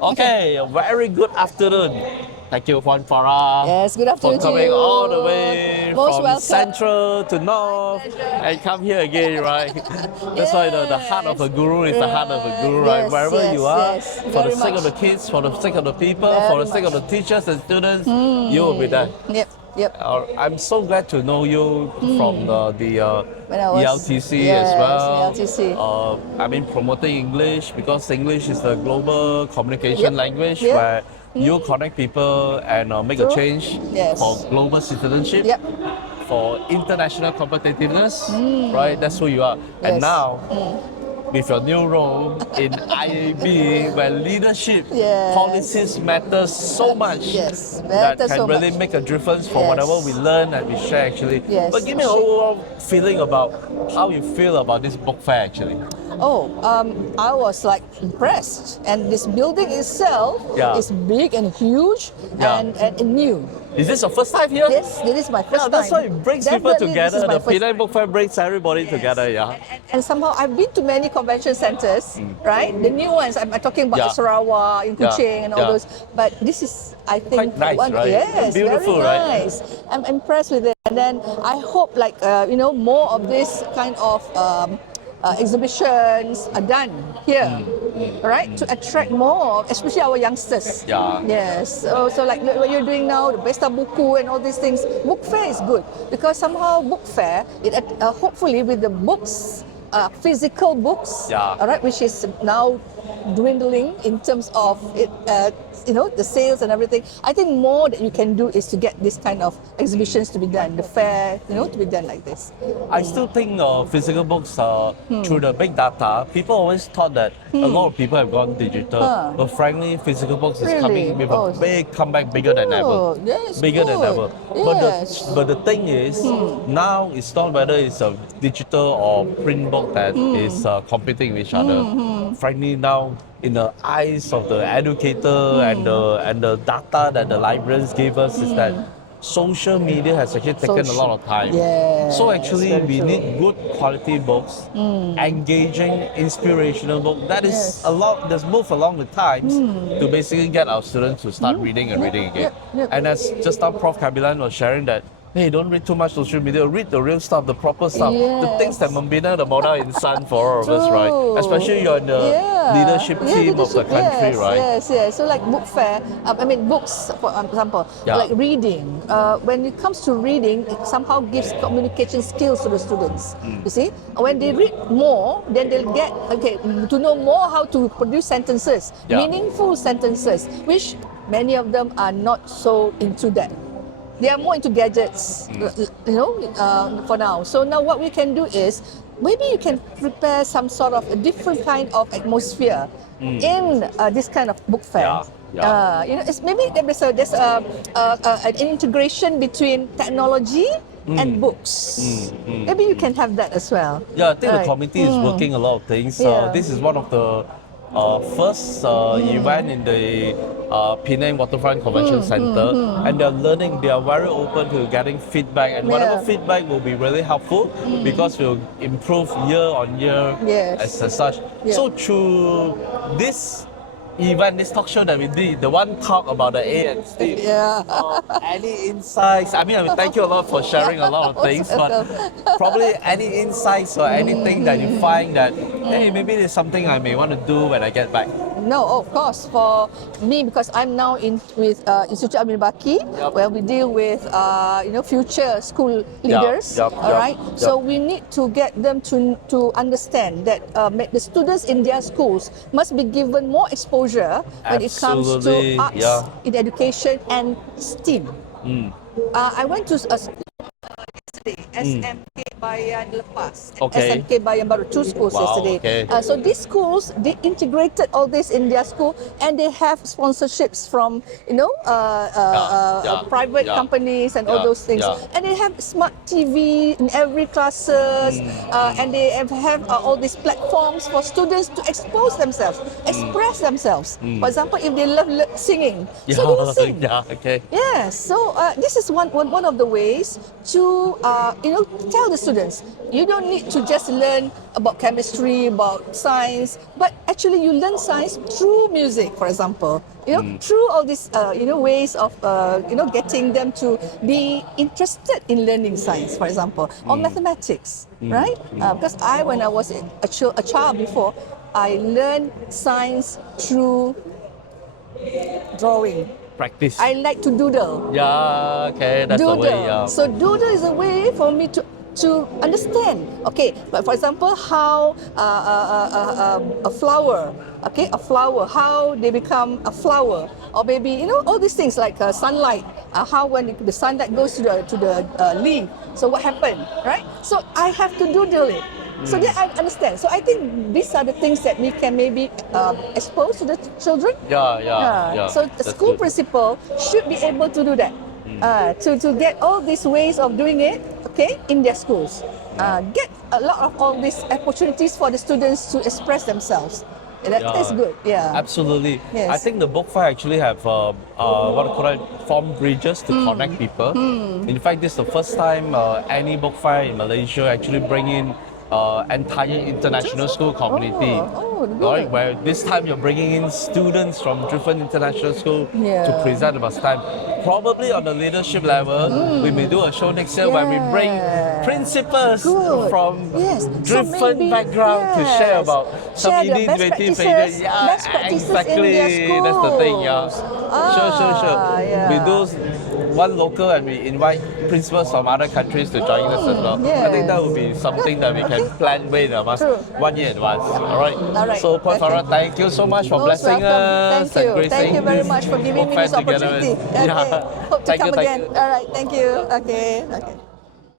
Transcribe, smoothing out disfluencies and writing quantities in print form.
Okay, a very good afternoon. Thank you, Puan Farah. Yes, good afternoon for coming to you. all the way Most from welcome. central to north and come here again, right? That's why the heart of a guru is the heart of a guru, right? Yes, Wherever yes, you are, yes, for the very sake of the much. kids, for the sake of the people, for Very the sake of the much. teachers and students, you will be there. Yep, yep. I'm so glad to know you from the When I was, ELTC as yes, in well. LTC. I mean, promoting English because English is the global communication Yep, language yep. where you connect people and make a True. change Yes. for global citizenship, Yep. for international competitiveness, right? That's who you are. And Yes. now, with your new role in IAB, where leadership Yes. policies matter so much, Yes, that matter can so really much. make a difference for whatever we Yes. learn and we share actually. Yes. But give me an overall feeling about how you feel about this book fair actually. I was like impressed, and this building itself Yeah. is big and huge Yeah. and new. Is this your first time here? Yes, this is my first Yeah, that's why time. it brings people Definitely, this is together. my The first Penang Book Fair brings everybody together, yeah. And somehow I've been to many convention centers, right? The new ones, I'm talking about Yeah. Sarawak, in Yeah. Kuching, and all Yeah. those. But this is, I think, Quite nice, one. right? Yes, Beautiful, very right? nice. I'm impressed with it. And then I hope, like more of this kind of exhibitions are done here, right? To attract more, especially our youngsters. Yeah. Yes. So like what you're doing now, the Pesta Buku and all these things, book fair is good because somehow book fair, hopefully with the books, physical books, Yeah. all right, which is now dwindling in terms of it, the sales and everything. I think more that you can do is to get this kind of exhibitions to be done, the fair, to be done like this. I still think physical books through the big data, people always thought that a lot of people have gone digital. But frankly, physical books is Really? coming with a big comeback, bigger than ever. Yes, Bigger than good. ever. Yes. But the thing is, now it's not whether it's a digital or print book that is competing with each other. Frankly, now in the eyes of the educator and the data that the librarians gave us is that social media has actually taken a lot of time. Yes, So actually very we true. need good quality books, engaging, inspirational book. That is Yes. a lot that's moved along with times to basically get our students to start reading and reading again. Yep. And as just now Prof. Kabilan was sharing that, hey, don't read too much social media, read the real stuff, the proper stuff, the things that membina the modal insan for all of us, right? True. Especially you're in the leadership team of the country, yes, right? Yes. So like book fair, books, for example, Yeah. like reading. When it comes to reading, it somehow gives communication skills to the students. You see, when they read more, then they'll get to know more how to produce sentences, Yeah. meaningful sentences, which many of them are not so into that. They are more into gadgets, for now. So now what we can do is maybe you can prepare some sort of a different kind of atmosphere in this kind of book fair. Yeah. It's maybe there's an integration between technology and books. Maybe you can have that as well. Yeah, I think the Right. committee is working a lot of things. Yeah. This is one of the first event in the Penang Waterfront Convention Center, and they're learning. They are very open to getting feedback, and whatever Yeah. feedback will be really helpful because we'll improve year on year Yes. as such. Yeah. So through this event, this talk show that we did, the one talk about the A and Steve. Yeah. Any insights? I mean, thank you a lot for sharing a lot of things, but probably any insights or anything that you find that, hey, maybe there's something I may want to do when I get back. No, of course. For me, because I'm now with Institute Amin Baki, where we deal with future school leaders. All right. So we need to get them to understand that the students in their schools must be given more exposure when it comes to Absolutely, arts in education and STEAM. I went to a school yesterday, SMK Bayan Lepas, and Okay. SMK Bayan Baru, two schools Wow, yesterday. okay. So these schools, they integrated all this in their school, and they have sponsorships from private companies and all those things. And they have smart TV in every classes, and they have all these platforms for students to expose themselves, express themselves. For example, if they love singing, so they will sing. Okay. Yes, so this is one of the ways to tell the students students. You don't need to just learn about chemistry, about science, but actually you learn science through music, for example. Through all these ways of getting them to be interested in learning science, for example, or mathematics, right? Because when I was a child before, I learned science through drawing. Practice. I like to doodle. Yeah, okay, that's Doodle. the way. Yeah. So doodle is a way for me to understand. Okay, but for example, how a flower, how they become a flower, or maybe all these things like sunlight, how when the sunlight goes to the leaf, so what happened, right? So I have to doodle it. So that I understand. So I think these are the things that we can maybe expose to the children. Yeah. So the school principal should be able to do that. To get all these ways of doing it, okay, in their schools. Get a lot of all these opportunities for the students to express themselves. That is good. Yeah. Absolutely. Yes. I think the book fair actually have form bridges to connect people. In fact, this is the first time any book fair in Malaysia actually bring in entire international school community. Right, where this time you're bringing in students from different international schools to present about time. Probably on the leadership level, we may do a show next year where we bring principals from different backgrounds to share about some innovative ideas. Yeah, exactly. That's the thing. Yeah, sure. We do one local and we invite principals from other countries to join us as well. I think that would be something that we can plan way in advance, 1 year in advance. All right. So, Puan Farah, thank you so much for blessing us. Thank you very much for giving me this opportunity. Okay. Hope to come again. All right. Thank you. Okay.